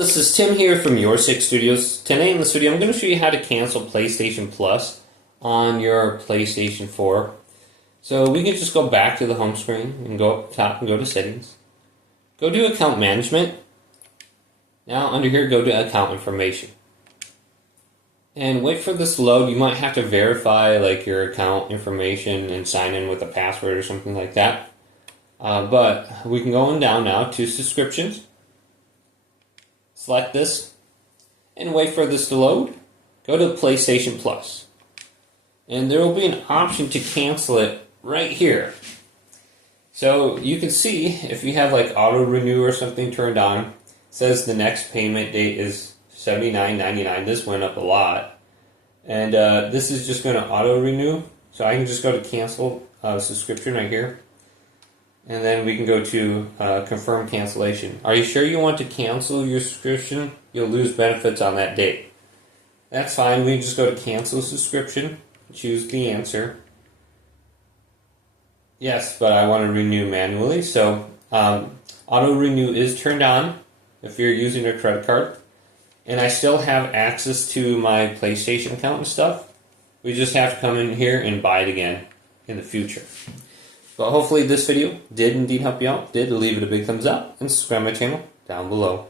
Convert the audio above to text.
This is Tim here from YourSix Studios. Today in this video I'm going to show you how to cancel PlayStation Plus on your PlayStation 4. So we can just go back to the home screen and go up top and go to settings. Go to account management. Now under here go to account information. And wait for this to load. You might have to verify like your account information and sign in with a password or something like that. But we can go on down now to subscriptions. Select this and wait for this to load. Go to PlayStation Plus. And there will be an option to cancel it right here. So you can see if you have like auto renew or something turned on, it says the next payment date is $79.99. This went up a lot. And this is just going to auto renew. So I can just go to cancel subscription right here. And then we can go to confirm cancellation. Are you sure you want to cancel your subscription? You'll lose benefits on that date. That's fine. We just go to cancel subscription. Choose the answer. Yes, but I want to renew manually. So auto renew is turned on if you're using a credit card. And I still have access to my PlayStation account and stuff. We just have to come in here and buy it again in the future. But hopefully this video did indeed help you out. Leave it a big thumbs up and subscribe to my channel down below.